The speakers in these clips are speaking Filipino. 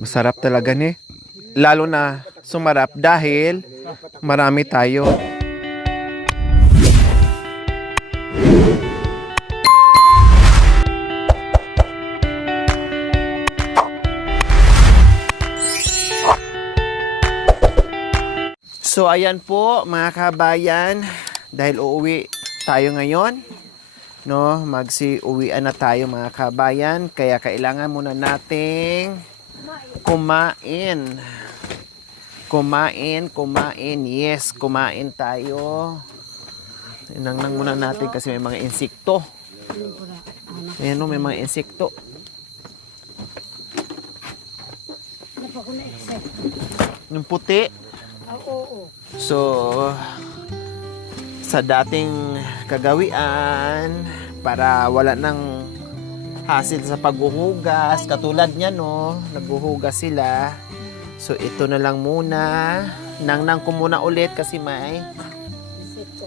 Masarap talaga ni. Lalo na sumarap dahil marami tayo. So ayan po mga kabayan, dahil uuwi tayo ngayon, no, magsi-uwian na tayo mga kabayan, kaya kailangan muna nating kumain. Yes, kumain tayo. Inangnang muna natin kasi may mga insekto. Ayan no, may mga insekto. Yung puti. So, sa dating kagawian, para wala nang hassle sa paghuhugas, katulad niya no, naghuhugas sila. So, ito na lang muna. Nangnang ko muna ulit kasi may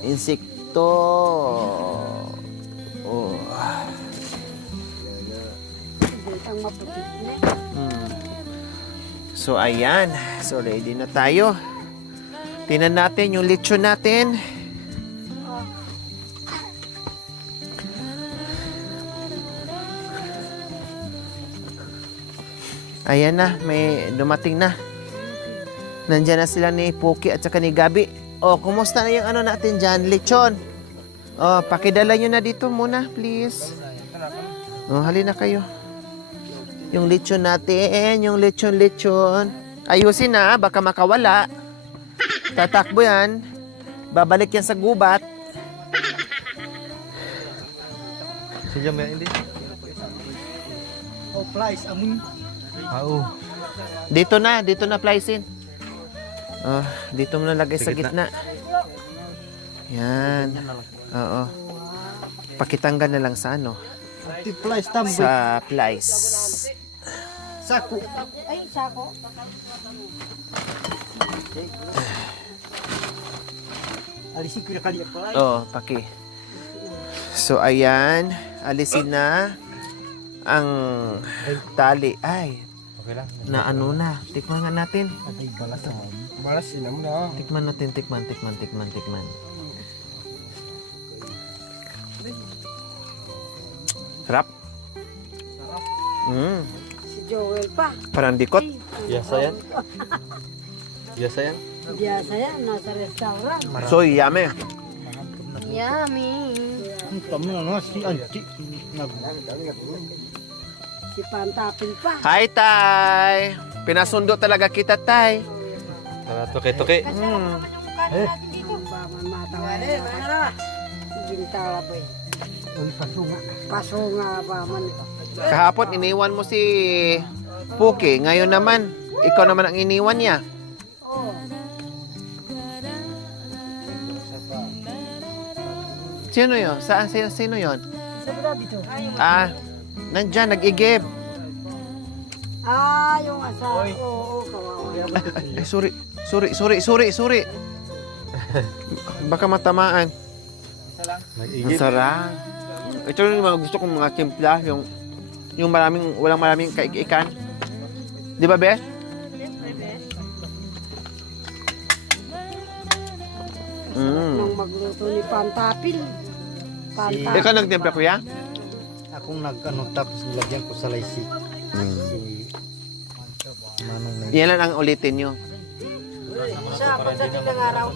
insekto. Oh. So, ayan. So, ready na tayo. Tingnan natin yung lechon natin. Ayan na, may dumating na. Nandiyan na sila ni Puki at saka ni Gabi. Oh, kumusta na yung ano natin dyan? Lechon. Oh, pakidala nyo na dito muna, please. Oh, halina kayo. Yung lechon natin, yung lechon. Ayusin na, baka makawala. Tatakbo yan. Babalik yan sa gubat. Sejam ya ini. Oh, flies amun. Dito na Plysin. Dito mo na lagay sa gitna. Yan. Oo. Pakitanggal na lang sa ano. Flies tambay. Sa plies. Saku. Ay, sako. Alisi ko kali flies. Oh, paki. So, ayan. Alisin na ang tali. Ay, Okay lang. na ano na. Tikman nga natin. Ay, balas naman. Balas yun naman na. Tikman natin, tikman. Sarap. Si Joel pa. Parang dikot. Biasa yan. Biasa yan. Biasa yan, nasa restaurant. So, yummy. Yummy. Ang tamo na no, si Anti. Si Pantapil pa. Hi, Tay. Pinasundo talaga kita, Tay. Tara, toke-toke. Eh. Ba, matawa na. Gintala ba eh. Pasunga ba man. Kahapon, iniwan mo si Puki. Ngayon naman, ikaw naman ang iniwan niya. Oh. Sino yun? Sino yun? Sabi dito. Nandyan, nag-igib. Yung asawa. Oo, kawawa. Ay, sorry. Baka matamaan. Ang sarap. Ito yung mga gusto kong mga timpla, yung walang maraming kaikikan. Di ba, Beth? Nung magluto ni Pantapil. Ikaw nagtimpla, kuya? Akong nag-ano tapos nilagyan ko sa laysi. Si Manong na. Yan lang ang ulitin nyo. Sa pagdating araw.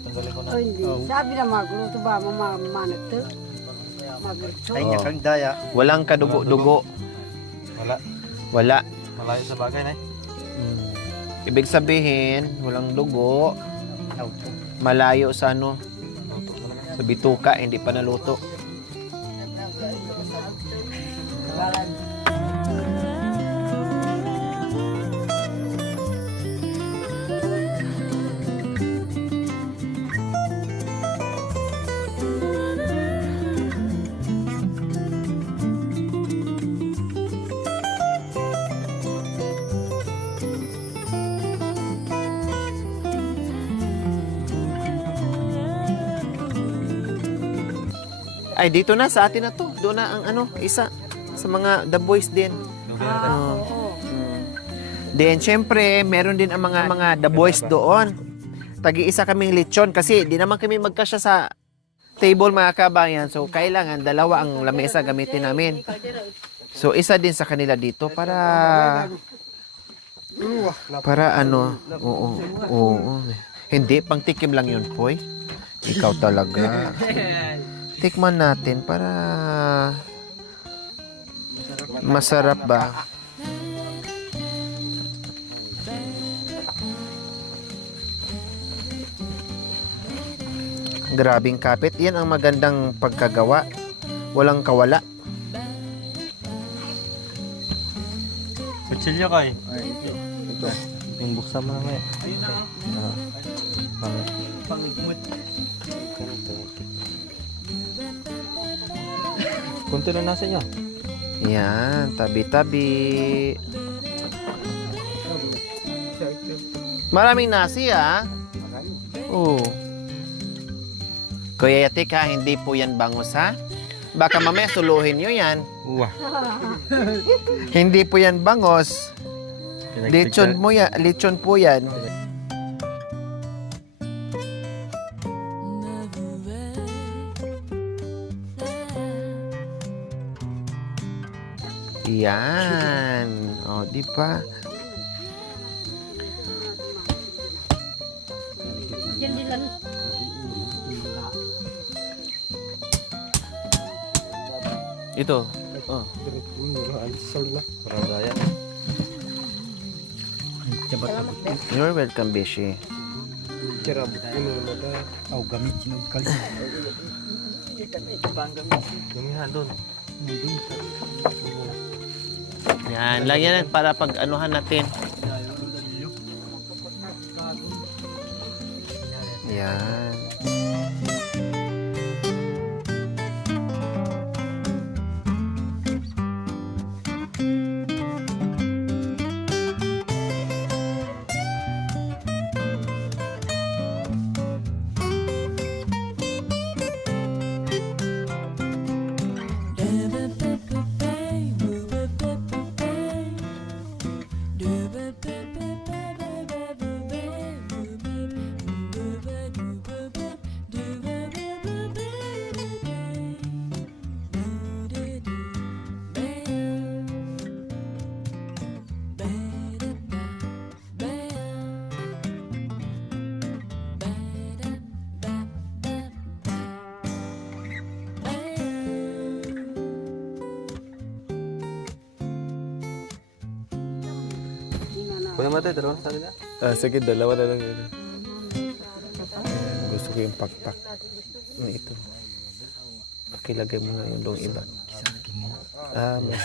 Tanggalin ko na. Oh, hindi. Sabi na magluto ba, mamamanat to? Magluto. Ay, niya kang daya. Walang kadugo-dugo. Wala. Malayo sa bagay na Ibig sabihin, walang dugo. Malayo sa ano. Sa bituka, hindi pa naluto. Ay, dito na sa atin na to. Doon na ang ano, isa sa mga The Boys din. Oo. Then, syempre, meron din ang mga the boys doon. Tagi-isa kaming lechon kasi di naman kami magkasya sa table mga kabayan. So, kailangan dalawa ang lamesa gamitin namin. So, isa din sa kanila dito para ano, oo. Hindi, pang tikim lang yun, Poy. Ikaw talaga. Tikman natin para masarap ba? Grabing kapit. Yan ang magandang pagkagawa. Walang kawala. Kutsilyo kay. Ito. Yung buksan mo naman. Ayun na. Pangigmut. Kunti na nasa inyo. Yan, tabi-tabi. Maraming nasi, ah. Oo. Kuya Yatik, ha, hindi po yan bangus, ha? Baka mamaya suluhin nyo yan. Wah. Hindi po yan bangos. Lechon po yan. Yan. O, di ba? Yan dilan. Ito. Oh. Parandaya. You're welcome, Bishi. Aw gamit sinog kali. Gumihan doon. Yan. Lagyan natin para pag-anuhan natin. Yan. Kuya Matay, dalawa na sa nila. Sige, dalawa na lang yun. Gusto ko yung pakpak. Ito. Pakilagay mo na yung dong iba. Mas.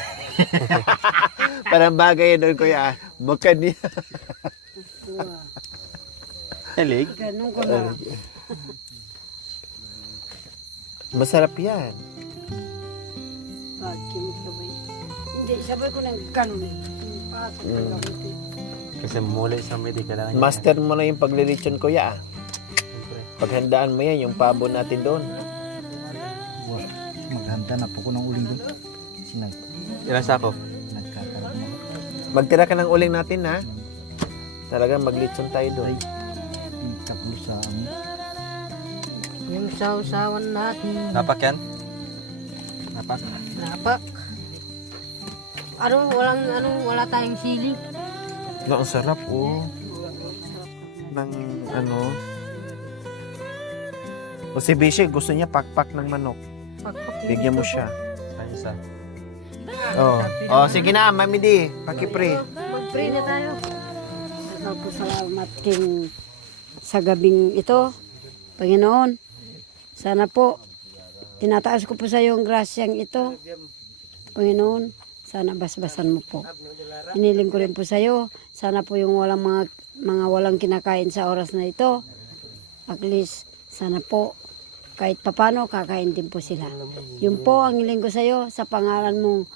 Parang bagay yun doon, kuya. Baka niya. Helig? Ganun ko na. Masarap yan. Pagkimik sabay. Hindi, sabay ko ng ganun eh. Pasok na gamit eh. Kasi muli sa may di kailangan niya. Master mo na yung paglilitsyon, kuya. Siyempre. Paghandaan mo yan, yung pabo natin doon. Maghanda na po ko ng uling doon. Sinay. Ilan sako? Nagkakaroon na. Magtira ka ng uling natin, ha? Talagang maglitsyon tayo doon. Taklo sa amin. Yung sausawan natin. Napak yan? Napak? Napak. Wala tayong sili. No, ang sarap, oh. Ng, ano. O si Bishi, gusto niya pakpak ng manok. Bigyan mo siya. Ay, isa. Oh, sige na, Mami Di. Pakipre. Mag-pray na tayo. Salamat king sa gabing ito. Panginoon, sana po, tinataas ko po sa iyo ang grasyang ito. Panginoon, sana basbasan mo po. Iniling ko rin po sa iyo, sana po yung walang mga walang kinakain sa oras na ito. At least, sana po, kahit papano, kakain din po sila. Yun po ang hiling ko sa iyo, sa pangalan mong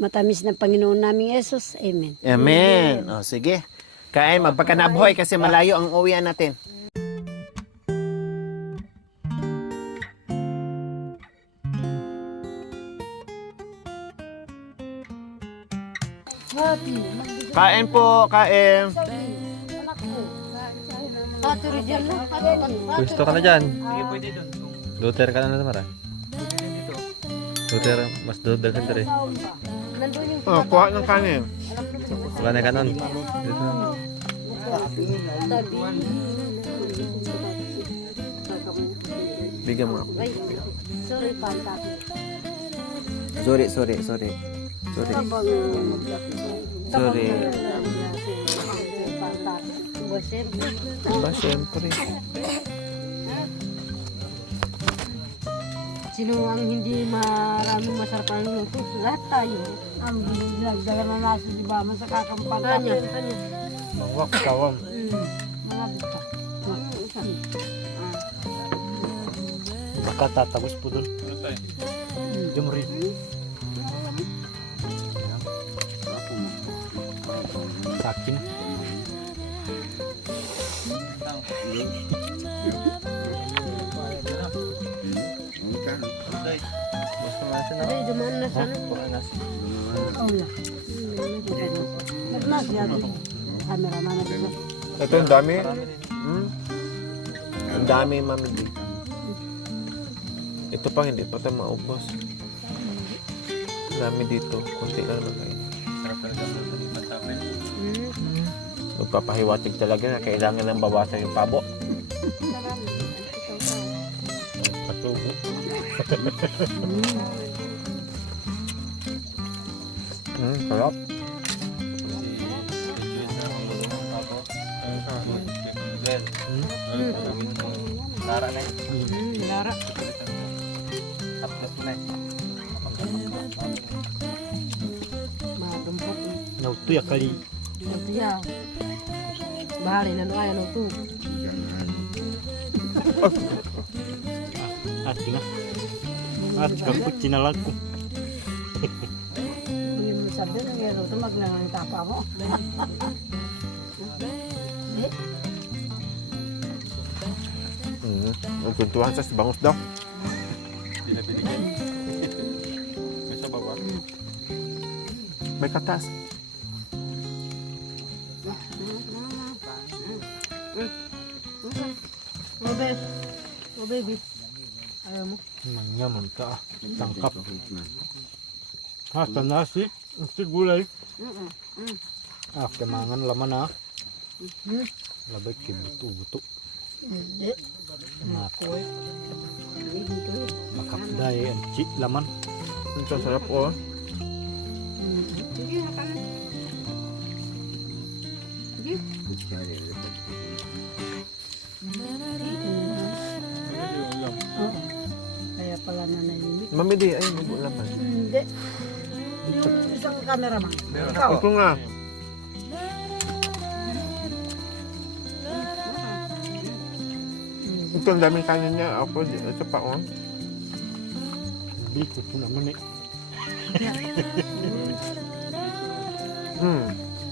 matamis na Panginoon naming Yesus. Amen. Amen. O, sige. Kain, magpakanabuhay kasi malayo ang uwian natin. Happy, Kain po, kain. Paturi dyan na. Gusto ka na dyan. Luther ka na naman. Luther, mas Luther ka rin. Nandun yung Oh, kuha ng kanin. Wala na kanon. Dito na. tabi. Bigyan mo ako. Ay, sorry, pantat. Sorry. Habang Sorry. pantat. Bosem. Ba, syempre. Sino ang hindi maraming masarap ang luto? Lahat tayo. Ang nagdala na nasa di ba sa kakampanya. Mawak kawam. Mga buka. Makatatapos po doon. Jumri. Sa akin. Gusto mo natin Ay, dumaan na sana. Oh, yeah. Nagnas yan. Cameraman na dito. Ito, ang dami. Ang dami, Mami D. Ito pa, hindi pa tayo maubos. Ang dami dito. Kunti lang naman kayo. Magpapahiwatig talaga na kailangan ng bawasan yung pabo. Patubo. Sarap. Lara na Lara. Tapos mo na Matumpot. Nautuya kali. Ito yan. Bahali na doon ayaw ito. Ati nga. Ati ka po chinalag ko. Yung sabi na ngayon ito maglangang tapa mo. Eh? Ang kuntuhan sa bangus daw. May katas. Oh baby. Ayaw mo. Nangyaman ka. Tangkap. Hasta nasi. Nasi gulay. Kemangan laman na. Labay ke buto-buto. Hindi. Nakoy. Makapday ang chik laman. Ang sarap oh. Sige, nakalan. Sige. Oo. Kaya pala na nahimik. Mami D, ayun, may bulaman. Hindi. Yung isang cameraman. Ikaw. Ito nga. Ito, ang daming kanin niya. Ako, ito pa oh. Hindi ko po naman eh.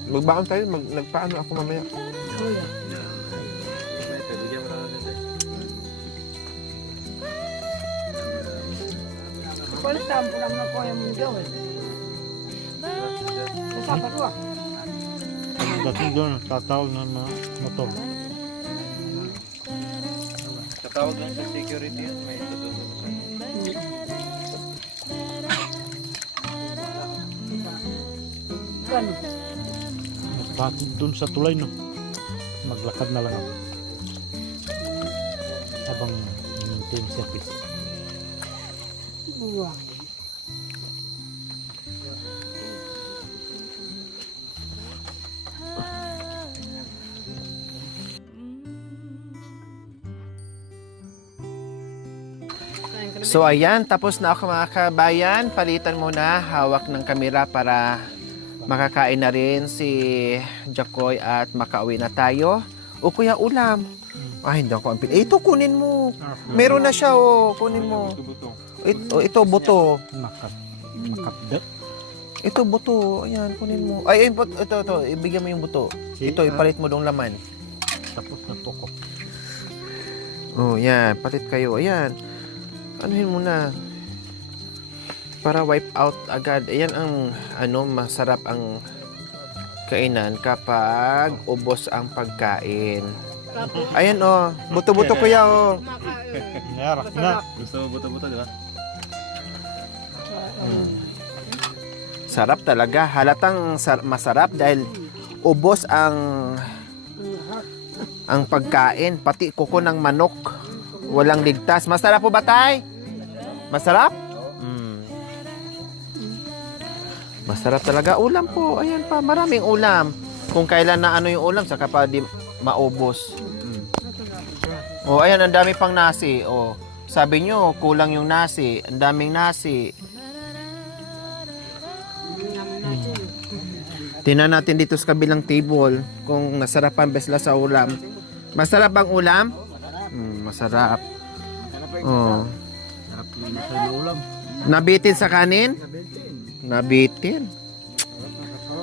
Magbaon tayo, nagpaano ako mamaya. Kuya. Balitaan po lang na kuya mong gawin. Kasama ko ah. Dating doon, tatawag na mga motor. Tatawag lang sa security yan. May tutulong sa Gano'n. Bakit doon sa tulay no? Maglakad na lang ako. Habang hinintay yung service. Wow. So ayan, tapos na ako mga kabayan. Palitan muna, hawak ng kamera para makakain na rin si Jacoy at makauwi na tayo. O kuya, ulam. Ay, hindi ako ampil. Ito, kunin mo. Meron na siya, oh. Kunin mo. Ito, buto. Makapda. Ito, buto. Ayan, kunin mo. Ay, ito. Ibigyan mo yung buto. Ito, ipalit mo dong laman. Tapos na to ko. Oh, yan. Palit kayo. Ayan. Anuhin mo na. Para wipe out agad. Ayan ang, masarap ang kainan kapag ubos ang pagkain. Ayan oh, buto-buto kuya oh. Yarak na. Gusto mo buto-buto, di ba? Sarap talaga. Halatang masarap dahil ubos ang pagkain, pati kuko ng manok. Walang ligtas. Masarap po ba, tay? Masarap? Masarap talaga. Ulam po. Ayan pa, maraming ulam. Kung kailan na ano yung ulam, saka pa di maubos. Oh, ayan, ang dami pang nasi. Oh, sabi nyo, kulang yung nasi. Ang daming nasi. Tingnan natin dito sa kabilang table kung nasarapan ba sila sa ulam. Masarap bang ulam? Masarap. Oh. Nabitin sa kanin? Nabitin.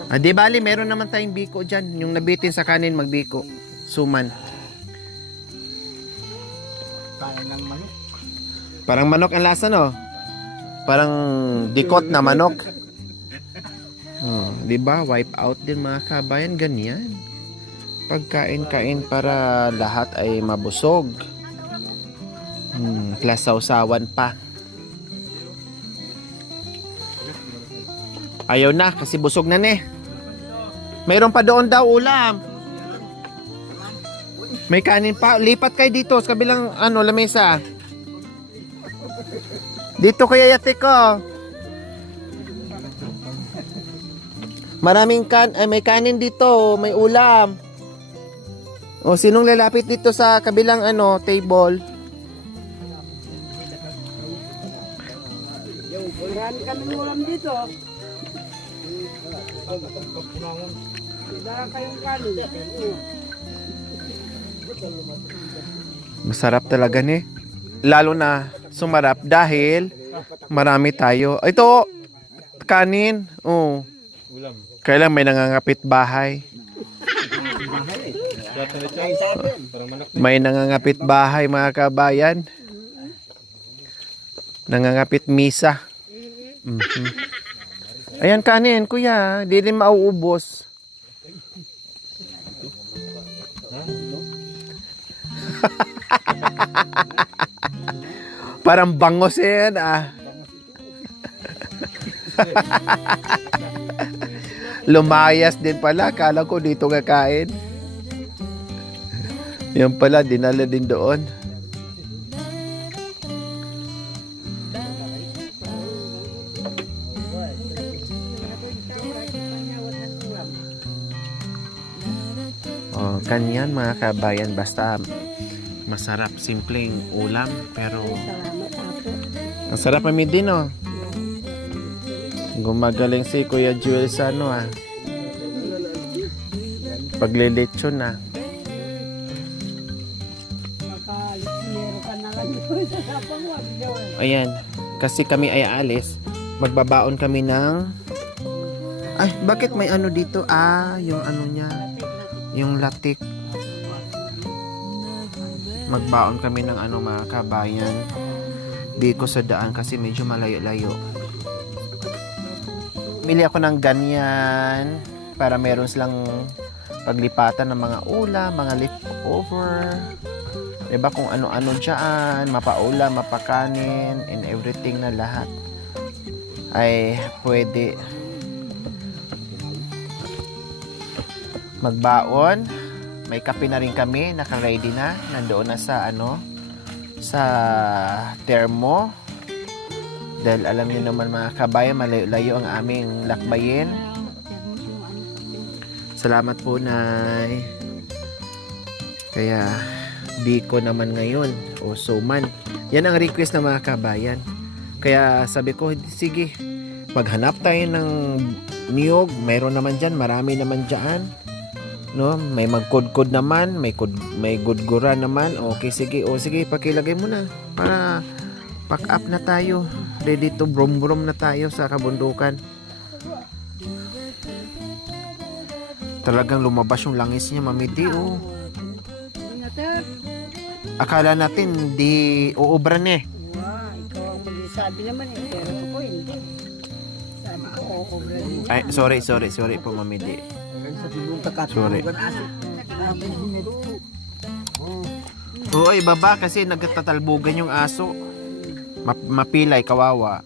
Ah, di bali, meron naman tayong biko dyan. Yung nabitin sa kanin, magbiko. Suman. Parang manok ang lasa, no? Parang dikot na manok. Oh, 'di ba? Wipe out din mga kabayan, ganyan. Pagkain-kain para lahat ay mabusog. Plus sausawan pa. Ayaw na kasi busog na ne. Mayroon pa doon daw ulam. May kanin pa. Lipat kayo dito sa kabilang lamesa. Dito kaya yate ko. Maraming may kanin dito, may ulam. O sinong lalapit dito sa kabilang table? Marami kami ulam dito. Dala kayong kanin. Masarap talaga ni. Lalo na sumarap dahil marami tayo. Ito, kanin. Oh. Kailan may nangangapit bahay. May nangangapit bahay mga kabayan. Nangangapit misa. Ayan kanin, kuya. Di rin mauubos. Parang bangos yan Lumayas din pala. Akala ko dito kakain. Yan pala, dinala din doon. Oh, ganyan mga kabayan. Basta masarap, simpleng ulam. Pero ang sarap kami din Gumagaling si Kuya Joel sa paglilitsyon na. Ayan, kasi kami ay aalis. Magbabaon kami ng bakit may dito? Yung niya. Yung latik. Magbaon kami ng mga kabayan. Di ko sa daan kasi medyo malayo-layo. Bili ako ng ganyan para meron silang paglipatan ng mga ulam, mga leftover. Diba kung ano-ano dyan, mapaulam, mapakanin, and everything na lahat ay pwede magbaon. May kape na rin kami, naka-ready na, nandoon na sa sa termo. Dahil alam niyo naman mga kabayan, malayo-layo ang aming lakbayin. Salamat po, Nay. Kaya, biko naman ngayon. O suman. Yan ang request ng mga kabayan. Kaya sabi ko, sige, maghanap tayo ng niyog. Mayroon naman dyan, marami naman dyan. No? May magkudkod naman, may gudgura naman. Okay, sige. O sige, pakilagay mo na. Para pack up na tayo. Ready to brom-brom na tayo sa kabundukan. Talagang lumabas yung langis niya, Mamiti. Akala natin di uubran Wow, ikaw ang magsasabi naman pero ako hindi. Sabi ko, uubran. Ay, sorry po, Mamiti. Sorry. Oo, ibaba kasi nagtatalbugan yung aso. Mapilay, kawawa.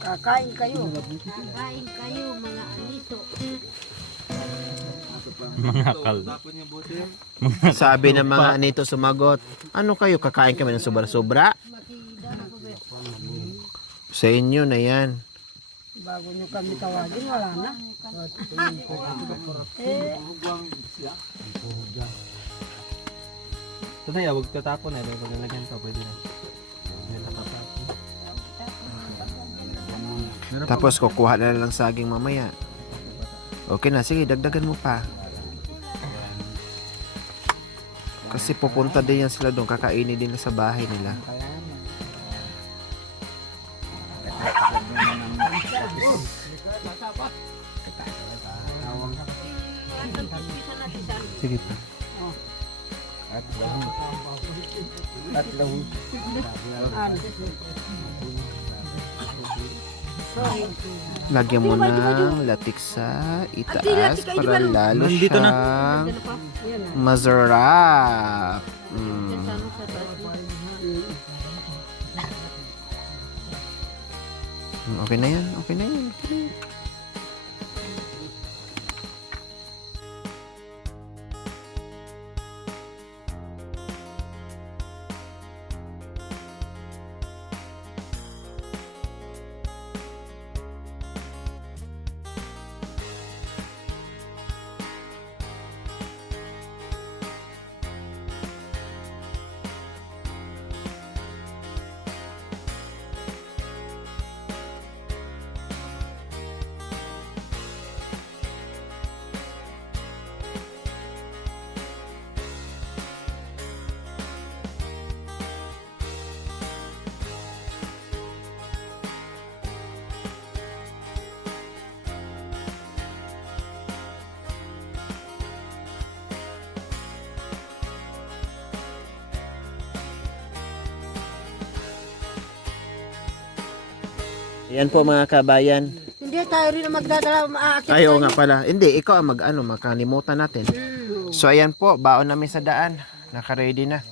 Kakain kayo. Kakain kayo, mga anito. Mga kal. Sabi ng mga nito sumagot, ano kayo, kakain kami ng sobra-sobra? Sa inyo na yan. Bago nyo kami tawagin, wala na. Ito na, huwag tatapon eh. Pag nalagyan ka, pwede na. Hindi tatapon. Tapos kukuha na lang saging mamaya. Okay na, sige, dagdagan mo pa. Kasi pupunta din yan sila doon, kakainin din sa bahay nila. Sige pa. Lagyan mo ng latik sa itaas para lalo Nandito na. siyang masarap. Okay na yan, okay na yan. Okay na yan. Yan po mga kabayan. Hindi tayo rin ang magdadala, maaakit. Ayaw nga pala. Hindi, ikaw ang makalimutan natin. So ayan po, baon namin sa daan. Naka-ready na.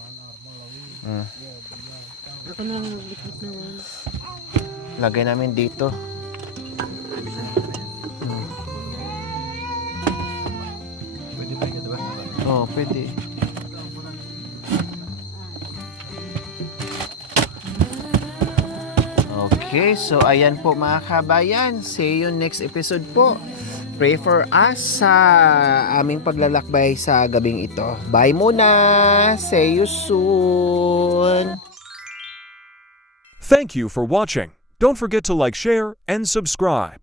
Ako na lang nagbitbit naman. Lagay namin dito. Pwede pa yun, diba? Oo, pwede. Okay, so ayan po mga kabayan. See you next episode po. Pray for us sa aming paglalakbay sa gabing ito. Bye muna! See you soon! Thank you for watching. Don't forget to like, share, and subscribe.